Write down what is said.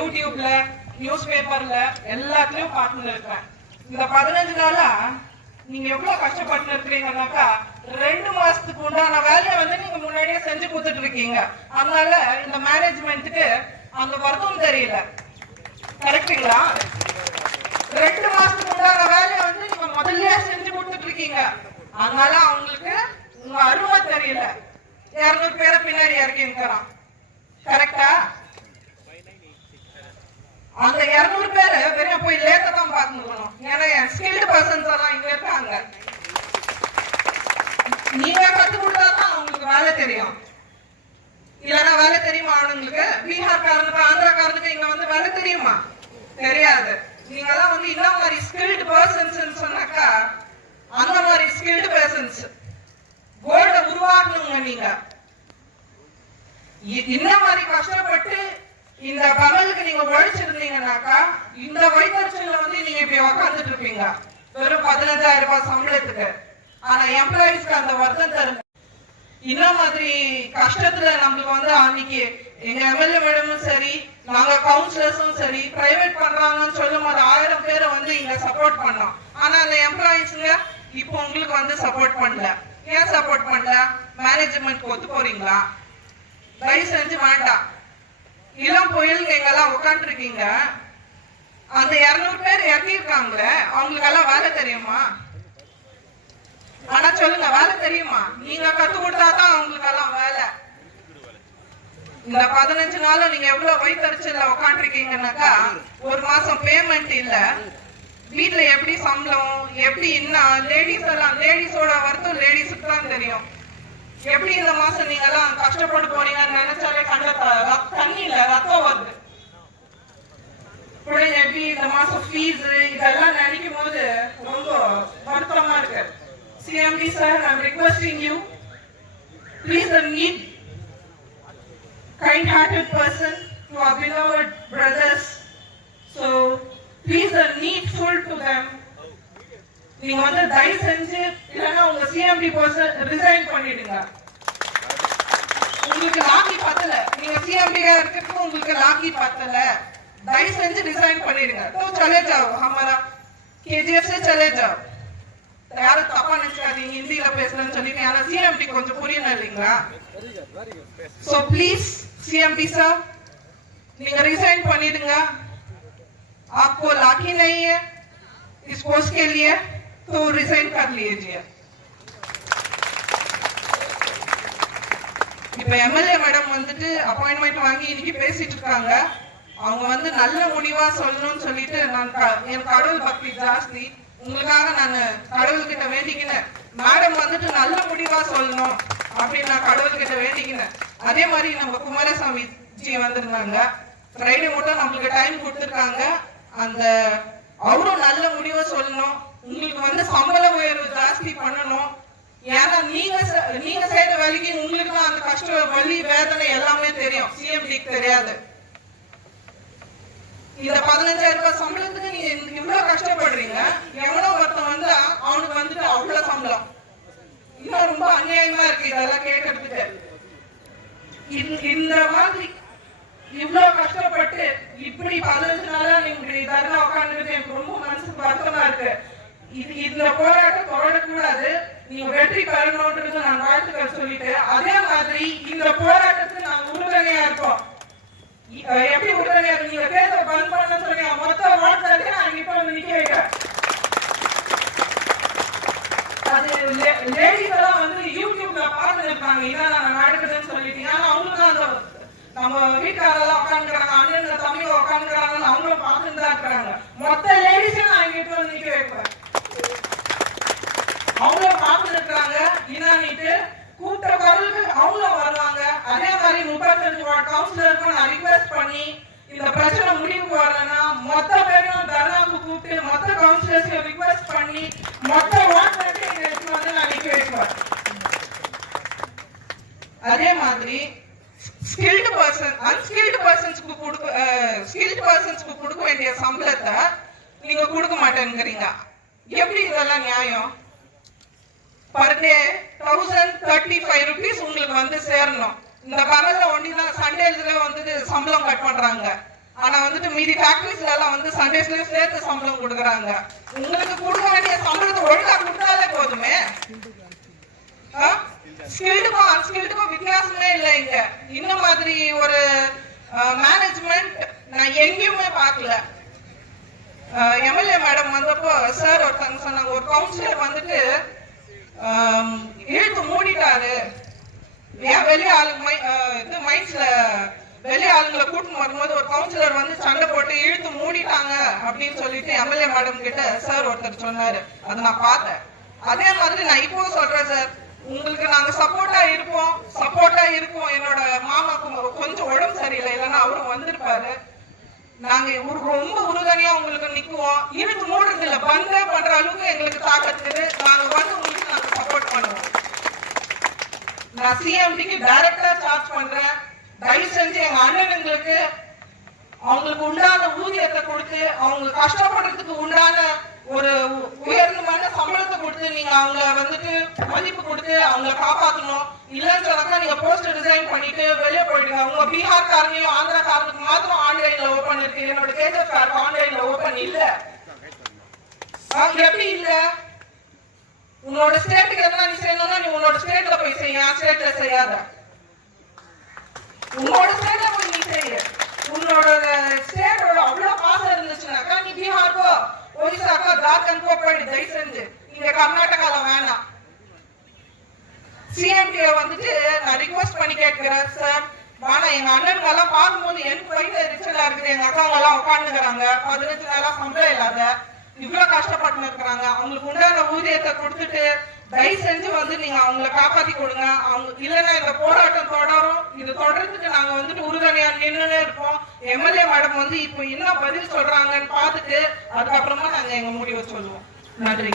யூடியூப்ல நியூஸ் பேப்பர்ல எல்லாத்துலயும் பார்த்துட்டு இருக்கேன். இந்த 15 நாளா நீங்க எவ்வளவு கஷ்டப்பட்டு இருக்கிறீங்கன்னாக்கா 2 மாசத்துக்கு உண்டான வேலையை நீங்க முன்னாடியே செஞ்சு கொடுத்துட்டு இருக்கீங்க. அதனால இந்த மேனேஜ்மெண்ட்டுக்கு அந்த வருத்தம் தெரியல. கரெக்டுங்களா? 2 மாசத்துக்கு உண்டான வேலையை நீங்க முதல்ல செஞ்சு கொடுத்துட்டு இருக்கீங்க. அதனால அவங்களுக்கு உங்க அருமை தெரியல. 200 பேரை பின்னாடி இறக்கிங்கிறான். கரெக்டா? அந்த 200 பேரு வெறும் போய் லேட்டா தான் பாக்கணும். ஏன்னா ஸ்கில்டு பர்சன்ஸ் எல்லாம் இங்க இருக்காங்க. நீங்க கத்து கொடுத்தாதான் அவங்களுக்கு வேலை தெரியும். இல்லன்னா வேலை தெரியுமா அவங்களுக்கு? பீகார்காரனுக்கு ஆந்திராக்காரனுக்கு இங்க வேலை தெரியுமா? தெரியாது. நீங்க எல்லாம் இந்த மாதிரி ஸ்கில்டு பர்சன்ஸ் சொன்னாக்கா அந்த மாதிரி ஸ்கில்டு பர்சன்ஸ் கோல்ட உருவாக்கணுங்க. நீங்க இந்த மாதிரி கஷ்டப்பட்டு இந்த பகலுக்கு நீங்க உழைச்சிருந்தீங்கன்னாக்கா இந்த வயிற்றுல நீங்க இப்படி உக்காந்துட்டு இருப்பீங்க வெறும் 15,000 ரூபாய் சம்பளத்துக்கு. ஆனா எம்ப்ளாயிஸ்க்கு அந்த வருத்தம் தருங்க. இந்த மாதிரி கஷ்டத்துல நம்மளுக்கு அன்னைக்கு எங்க எம்எல்ஏ மேடமும் சரி, நாங்க கவுன்சிலர்ஸும் சரி, பிரைவேட் பண்றாங்கன்னு சொல்லும் போது 1000 பேரை இங்க சப்போர்ட் பண்ணோம். ஆனா அந்த எம்ப்ளாயிஸ்ங்க இப்போ உங்களுக்கு சப்போர்ட் பண்ணல. ஏன் சப்போர்ட் பண்ணல? மேனேஜ்மெண்ட் ஒத்து போறீங்களா? தயவு செஞ்சு வேண்டாம். இளம் புயல் எங்கெல்லாம் உட்காந்து இருக்கீங்க. அந்த 200 பேர் இறக்கிருக்காங்களே அவங்களுக்கு எல்லாம் வேலை தெரியுமா? ஆனா சொல்லுங்க, வேலை தெரியுமா? நீங்க கத்து கொடுத்தாதான் அவங்களுக்கு எல்லாம் வேலை. இந்த 15 நாள் நீங்க எவ்வளவு வயிற்றுல உட்காந்து இருக்கீங்கன்னாக்கா ஒரு மாசம் பேமெண்ட் இல்ல. வீட்டுல எப்படி சம்பளம், எப்படி இன்னும் லேடிஸோட வருத்தம் லேடிஸுக்கு தான் தெரியும். எப்படி இந்த மாசம் நீங்க எல்லாம் கஷ்டப்பட்டு போறீங்கன்னு நினைச்சாலே தண்ணியில ரத்தம் வருது. பிள்ளைங்க எப்படி இந்த மாசம் ஃபீஸ் இதெல்லாம் நினைக்கும் போது ரொம்ப வருத்தமா இருக்கு. CMD sir, I'm requesting you, please meet kind-hearted person to our beloved brothers. So please needful to them. நீங்க தயவு செஞ்சு இல்லைன்னா உங்க CMD பர்சன் ரிசைன் பண்ணிடுங்க. உங்களுக்கு லாக்கி பத்தல. நீங்க CMD-ஆ இருக்கிறதுக்கு உங்களுக்கு லாக்கி பத்தல. தயவு செஞ்சு ரிசைன் பண்ணிடுங்க. तो चले जाओ, हमारा KGF से चले जाओ. யாரும் தப்பா நினைச்சுக்காதீங்க ஹிந்தியில பேசுறேன்னு சொல்லிட்டு. ஆனா CMD கொஞ்சம் புரியணும் இல்லைங்களா? So please CMD sir, நீங்க ரிசைன் பண்ணிடுங்க. आपको लाकी नहीं है इस पोस्ट के लिए, तो रिजाइन कर लीजिए. இப்ப எம்எல்ஏ மேடம் அப்பாயின்மெண்ட் வாங்கி இன்னைக்கு பேசிட்டு இருக்காங்க. அவங்க நல்ல முடிவா சொல்லணும்னு சொல்லிட்டு நான் என் கடவுள் பக்தி ஜாஸ்தி. உங்களுக்காக நான் கடவுள்கிட்ட வேண்டிக்கினேன். மேடம் நல்ல முடிவா சொல்லணும் அப்படின்னு நான் கடவுள்கிட்ட வேண்டிக்கினேன். அதே மாதிரி நம்ம குமாரசாமி ஜி வந்திருந்தாங்க. ஃப்ரைடே மட்டும் நம்மளுக்கு டைம் கொடுத்துருக்காங்க. அந்த அவரும் நல்ல முடிவை சொல்லணும். உங்களுக்கு சம்பள உயர்வு ஜாஸ்தி பண்ணணும். ஏன்னா நீங்க செய்யற வேலைக்கு உங்களுக்கு தான் அந்த கஷ்ட வலி வேதனை எல்லாமே தெரியும். CMD-க்கு தெரியாது. இந்த 15,000 ரூபாய் சம்பளத்துக்கு நீங்க இவ்வளவு கஷ்டப்படுறீங்க. எவனோ ஒருத்தன் அவனுக்கு அவ்வளவு சம்பளம். இன்னும் ரொம்ப அநியாயமா இருக்கு இதெல்லாம் கேட்கறதுக்கு. இந்த மாதிரி இவ்வளவு கஷ்டப்பட்டு இப்படி 15 நாளா நீங்க தர்ணா உட்காந்துட்டு எனக்கு ரொம்ப மனசுக்கு வருத்தமா இருக்கு. இந்த போராட்டம் தொடரக்கூடாது. நீங்க வெற்றி பெறணும்ன்றது நான் வாழ்த்துக்கள் சொல்லிட்டு, அதே மாதிரி இந்த போராட்டத்துக்கு நாங்க உறுதுணையா இருக்கோம். எப்படி உறுதுணையா இருக்கு? நீங்க பேச பந்த் பண்ண சொல்லுங்க. மொத்த வாழ்க்கை நான் இப்ப நிக்க வைக்கிறேன். அது லேடிஸ் எல்லாம் யூடியூப்ல பார்த்துட்டு இருப்பாங்க. இதான் நாங்க நடக்குதுன்னு சொல்லிட்டீங்க. ஆனா அவங்களுக்கு அந்த நம்ம வீட்டுக்காரெல்லாம் உட்காந்துக்கிறாங்க, அண்ணன் தம்பியும் உட்காந்துக்கிறாங்கன்னு அவங்களும் பார்த்துட்டு தான் இருக்கிறாங்க. மொத்த லேடிஸையும் நான் இங்க நிக்க வைப்பேன். கவுன்சிலர்ஸையும் ரிக்வெஸ்ட் பண்ணி மொத்த வார்டு எங்களுக்கு வந்து நான் நிக்க வைப்பேன். அதே மாதிரி ஸ்கில்டு பர்சன் அன்ஸ்கில்டு பர்சன்ஸ்க்கு கொடுக்க வேண்டிய சம்பளத்தை நீங்க கொடுக்க மாட்டேங்கிறீங்க. எப்படி இதெல்லாம் நியாயம்? பர் டே 1035 rupees உங்களுக்கு வந்து சேரணும். இந்த பகல்ல ஒண்டிதான் சண்டேஸ்ல வந்து சம்பளம் கட் பண்றாங்க. ஆனா வந்துட்டு மீதி ஃபேக்டரிஸ்ல எல்லாம் வந்து சண்டேஸ்ல சேர்த்து சம்பளம் கொடுக்குறாங்க. உங்களுக்கு கொடுக்க வேண்டிய சம்பளத்தை ஒழுங்கா கொடுத்தாலே போதுமே. ஸ்கில்டுக்கும் அன்ஸ்கில்டுக்கும் வித்தியாசமே இல்லை இங்க. இந்த மாதிரி ஒரு மேனேஜ்மெண்ட் நான் எங்கேயுமே பார்க்கல. எம்எல்ஏ மேடம் வந்தப்போ சார் ஒருத்தங்க சொன்னாங்க, ஒரு கவுன்சிலர் வந்துட்டு இழுத்து மூடிட்டாரு, வெளியே ஆளுங்க மைண்ட்ஸ்ல வெளியே ஆளுங்களை கூட்டின்னு வரும்போது ஒரு கவுன்சிலர் வந்து சண்டை போட்டு இழுத்து மூடிட்டாங்க அப்படின்னு சொல்லிட்டு எம்எல்ஏ மேடம் கிட்ட சார் ஒருத்தர் சொன்னாரு. அதை நான் பார்த்தேன். அதே மாதிரி நான் இப்போ சொல்றேன் சார், உங்களுக்கு நாங்க சப்போர்ட்டா இருப்போம். என்னோட மாமாக்கு கொஞ்சம் உடம்பு சரியில்லை, இல்லைன்னா அவரும் வந்திருப்பாரு. நாங்க ரொம்ப உறுதுணையா உங்களுக்கு நிக்குவோம். இருக்கு மூடுறது இல்ல, பண்ற அளவுக்கு எங்களுக்கு தாக்கத்துக்கு நாங்க வந்து உங்களுக்கு நாங்க சப்போர்ட் பண்ணுவோம். நான் சிஎம்டிக்கு டைரக்டா சார்ஜ் பண்றேன். தயவு செஞ்சு எங்க அண்ணனுங்களுக்கு அவங்களுக்கு உண்டான ஊதியத்தை கொடுத்து அவங்க கஷ்டப்படுறதுக்கு உண்டான ஒரு உயர்ந்தமான சம்பளத்தை கொடுத்து நீங்க அவங்கள வந்துட்டு மதிப்பு கொடுத்து அவங்கள காப்பாற்றணும். இல்லைன்னு சொன்னாக்கா நீங்க போஸ்டர் டிசைன் பண்ணிட்டு வெளியே போயிடுங்க. உங்க பீகார்காரனையும் ஆந்திராக்காரனுக்கு மாத்திரம் ஆன்லைன்ல ஓபன் இருக்கு, என்னோட கேஜஸ் காருக்கு ஆன்லைன்ல ஓபன் இல்ல. அவங்க எப்படி இல்ல? உன்னோட ஸ்டேட்டுக்கு எதனா நீ செய்யணும்னா நீ உன்னோட ஸ்டேட்ல போய் செய்ய, ஸ்டேட்ல செய்யாத. உன்னோட ஸ்டேட்ல போய் நீ செய்ய. உன்னோட ஸ்டேட்டோட அவ்வளவு பாசம் இருந்துச்சுனாக்கா நீ பீகார்க்கோ ஒரிசாக்கோ ஜார்க்கண்ட்கோ போயிடு. தயவு செஞ்சு இங்க கர்நாடகால வேணாம். சிஎம்டியை வந்துட்டு நான் ரிக்வெஸ்ட் பண்ணி கேட்கிறேன் சார், ஆனா எங்க அண்ணனுங்க எல்லாம் பார்க்கும்போது எனக்கு வயிறு எரிச்சலா இருக்குது. எங்க அக்காங்க எல்லாம் உட்காந்துக்கிறாங்க, 15 நாளா சம்பளம் இல்லாத இவ்வளவு கஷ்டப்பட்டு இருக்கிறாங்க. அவங்களுக்கு உண்டான ஊதியத்தை கொடுத்துட்டு தயவு செஞ்சு வந்து நீங்க அவங்களை காப்பாத்தி கொடுங்க. அவங்க இல்லைன்னா இந்த போராட்டம் தொடரும். இது தொடர்றதுக்கு நாங்க வந்துட்டு உறுதுணையா நின்றுனே இருப்போம். எம்எல்ஏ மேடம் வந்து இப்போ என்ன பதில் சொல்றாங்கன்னு பார்த்துட்டு அதுக்கப்புறமா நாங்க எங்க முடிவை சொல்லுவோம். நன்றி.